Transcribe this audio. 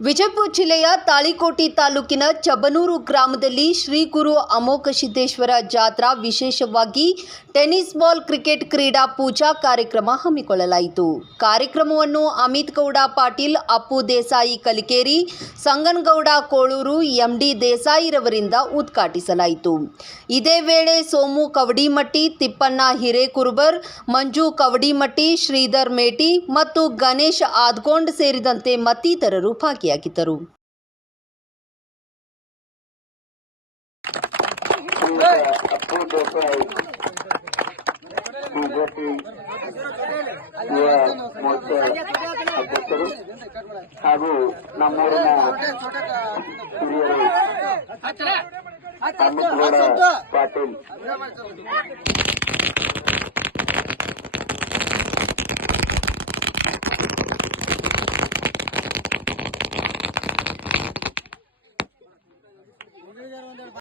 ವಿಜಯಪುರ ಜಿಲ್ಲೆಯ ತಾಳಿಕೋಟೆ ತಾಲೂಕಿನ ಚಬನೂರು ಗ್ರಾಮದಲ್ಲಿ ಶ್ರೀ ಗುರು ಅಮೋಘಸಿದ್ದೇಶ್ವರ ಜಾತ್ರಾ ವಿಶೇಷವಾಗಿ ಟೆನ್ನಿಸ್ ಬಾಲ್ ಕ್ರಿಕೆಟ್ ಕ್ರೀಡಾ ಪೂಜಾ ಕಾರ್ಯಕ್ರಮ ಹಮ್ಮಿಕೊಳ್ಳಲಾಯಿತು. ಕಾರ್ಯಕ್ರಮವನ್ನು ಅಮಿತ್ ಗೌಡ ಪಾಟೀಲ್, ಅಪ್ಪು ದೇಸಾಯಿ ಕಲಿಕೇರಿ, ಸಂಗನಗೌಡ ಕೋಳೂರು, ಎಂಡಿ ದೇಸಾಯಿರವರಿಂದ ಉದ್ಘಾಟಿಸಲಾಯಿತು. ಇದೇ ವೇಳೆ ಸೋಮು ಕವಡಿಮಟ್ಟಿ, ತಿಪ್ಪಣ್ಣ ಹಿರೇಕುರುಬರ್, ಮಂಜು ಕವಡಿಮಟ್ಟಿ, ಶ್ರೀಧರ್ ಮೇಟಿ ಮತ್ತು ಗಣೇಶ್ ಆದ್ಗೊಂಡ್ ಸೇರಿದಂತೆ ಮತ್ತಿತರರು ಭಾಗಿಯಾಗಿದ್ದರು. ಬಿಜೆಪಿ ಯುವ ಮೋರ್ಚಾ ಅಧ್ಯಕ್ಷರು ಹಾಗೂ ನಮ್ಮೂರಿನ ಹಿರಿಯರು ಅಮಿತ್ ಗೌಡ ಪಾಟೀಲ್